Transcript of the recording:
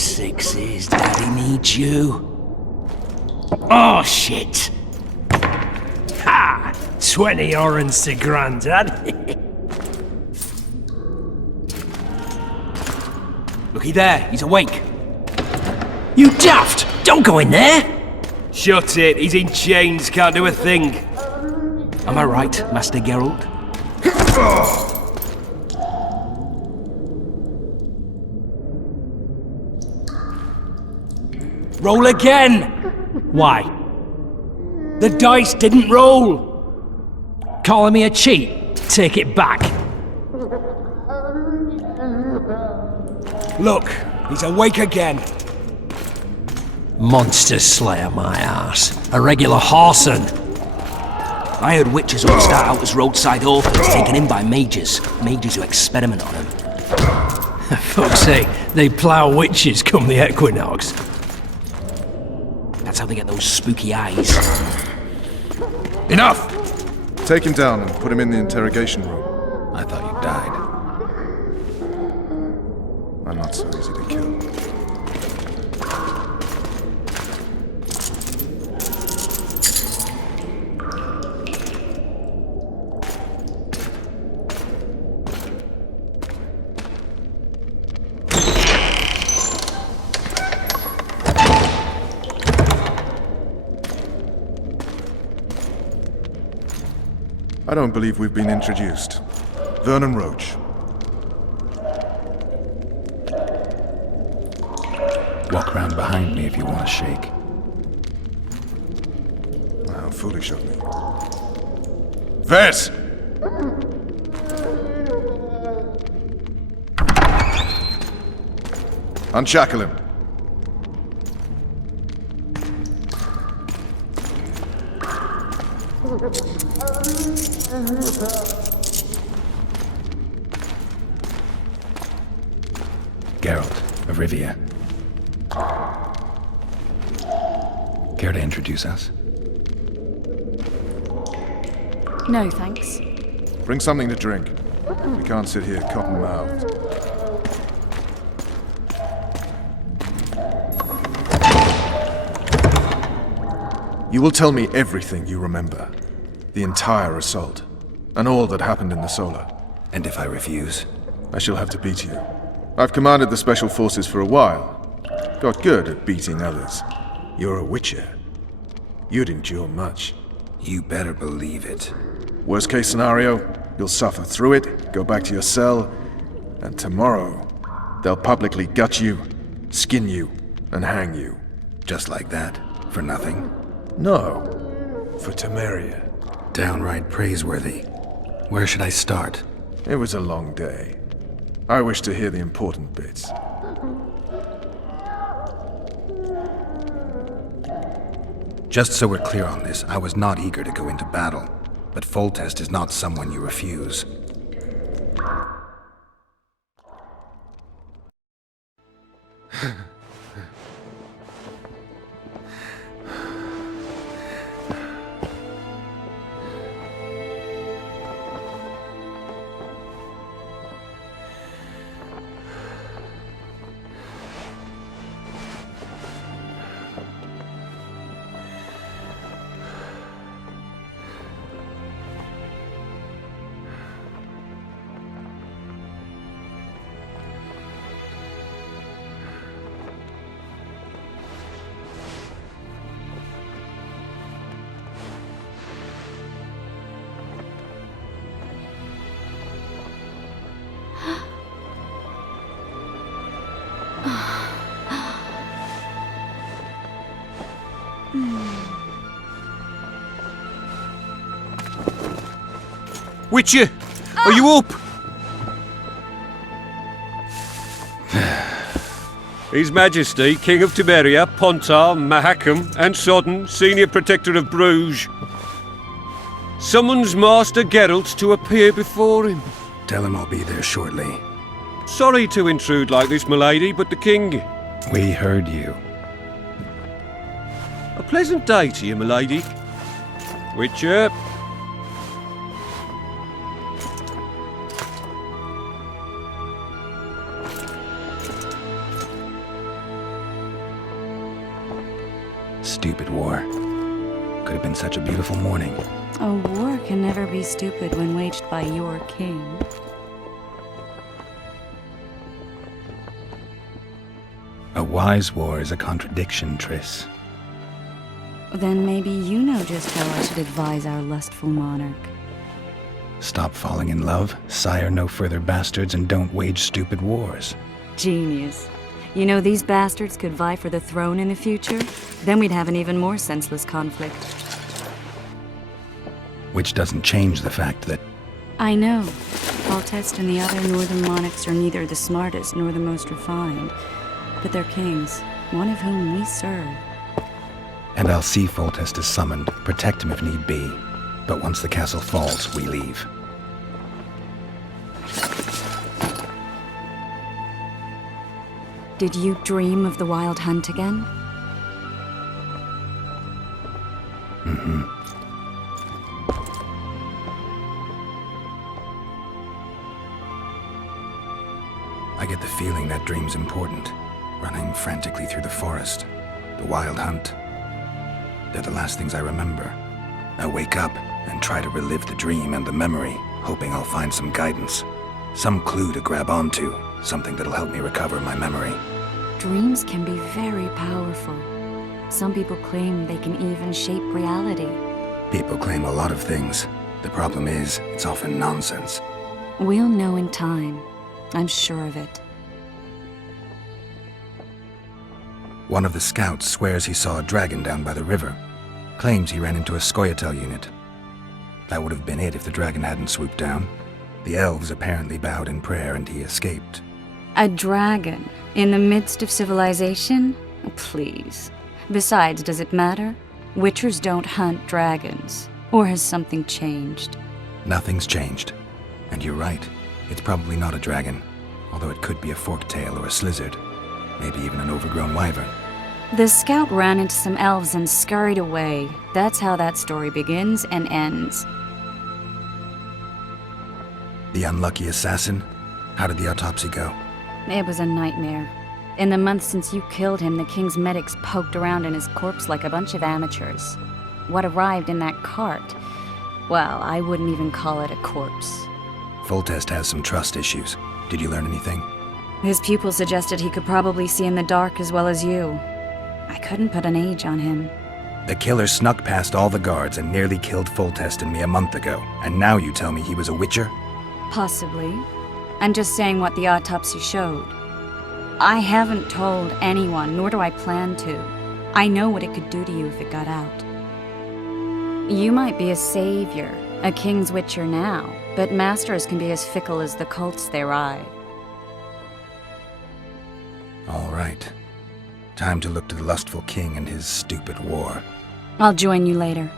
Sixes, Daddy needs you. Oh, shit! Ha! 20 orange to Grandad. Looky there, he's awake. You daft! Don't go in there! Shut it, he's in chains, can't do a thing. Am I right, Master Geralt? Roll again! Why? The dice didn't roll! Calling me a cheat? Take it back. Look, he's awake again. Monster Slayer, my ass. A regular whoreson. I heard witches all start out as roadside orphans taken in by mages. Mages who experiment on them. Fuck's sake, they plough witches come the equinox. That's how they get those spooky eyes. Enough! Take him down and put him in the interrogation room. I thought you died. I'm not so easy to kill. I don't believe we've been introduced. Vernon Roach. Walk around behind me if you want to shake. How foolish of me. Vess! Unshackle him. Geralt of Rivia. Care to introduce us? No, thanks. Bring something to drink. We can't sit here cotton-mouthed. You will tell me everything you remember. The entire assault. And all that happened in the Solar. And if I refuse? I shall have to beat you. I've commanded the Special Forces for a while. Got good at beating others. You're a Witcher. You'd endure much. You better believe it. Worst case scenario, you'll suffer through it, go back to your cell, and tomorrow, they'll publicly gut you, skin you, and hang you. Just like that? For nothing? No, for Temeria. Downright praiseworthy. Where should I start? It was a long day. I wish to hear the important bits. Just so we're clear on this, I was not eager to go into battle. But Foltest is not someone you refuse. Witcher, are you up? His Majesty, King of Temeria, Pontar, Mahakam, and Sodden, Senior Protector of Bruges, summons Master Geralt to appear before him. Tell him I'll be there shortly. Sorry to intrude like this, milady, but the King... We heard you. A pleasant day to you, milady. Witcher. Stupid war. Could have been such a beautiful morning. A war can never be stupid when waged by your king. A wise war is a contradiction, Triss. Then maybe you know just how I should advise our lustful monarch. Stop falling in love, sire no further bastards, and don't wage stupid wars. Genius. You know, these bastards could vie for the throne in the future? Then we'd have an even more senseless conflict. Which doesn't change the fact that I know. Foltest and the other northern monarchs are neither the smartest nor the most refined. But they're kings, one of whom we serve. And I'll see Foltest is summoned, protect him if need be. But once the castle falls, we leave. Did you dream of the Wild Hunt again? Mm-hmm. I get the feeling that dream's important. Running frantically through the forest. The Wild Hunt. They're the last things I remember. I wake up and try to relive the dream and the memory, hoping I'll find some guidance. Some clue to grab onto. Something that'll help me recover my memory. Dreams can be very powerful. Some people claim they can even shape reality. People claim a lot of things. The problem is, it's often nonsense. We'll know in time. I'm sure of it. One of the scouts swears he saw a dragon down by the river. Claims he ran into a Scoia'tael unit. That would have been it if the dragon hadn't swooped down. The elves apparently bowed in prayer and he escaped. A dragon? In the midst of civilization? Please. Besides, does it matter? Witchers don't hunt dragons. Or has something changed? Nothing's changed. And you're right. It's probably not a dragon. Although it could be a forktail or a slizzard. Maybe even an overgrown wyvern. The scout ran into some elves and scurried away. That's how that story begins and ends. The unlucky assassin? How did the autopsy go? It was a nightmare. In the months since you killed him, the king's medics poked around in his corpse like a bunch of amateurs. What arrived in that cart? Well, I wouldn't even call it a corpse. Foltest has some trust issues. Did you learn anything? His pupil suggested he could probably see in the dark as well as you. I couldn't put an age on him. The killer snuck past all the guards and nearly killed Foltest and me a month ago. And now you tell me he was a witcher? Possibly. I'm just saying what the autopsy showed. I haven't told anyone, nor do I plan to. I know what it could do to you if it got out. You might be a savior, a king's witcher now, but masters can be as fickle as the colts they ride. All right. Time to look to the lustful king and his stupid war. I'll join you later.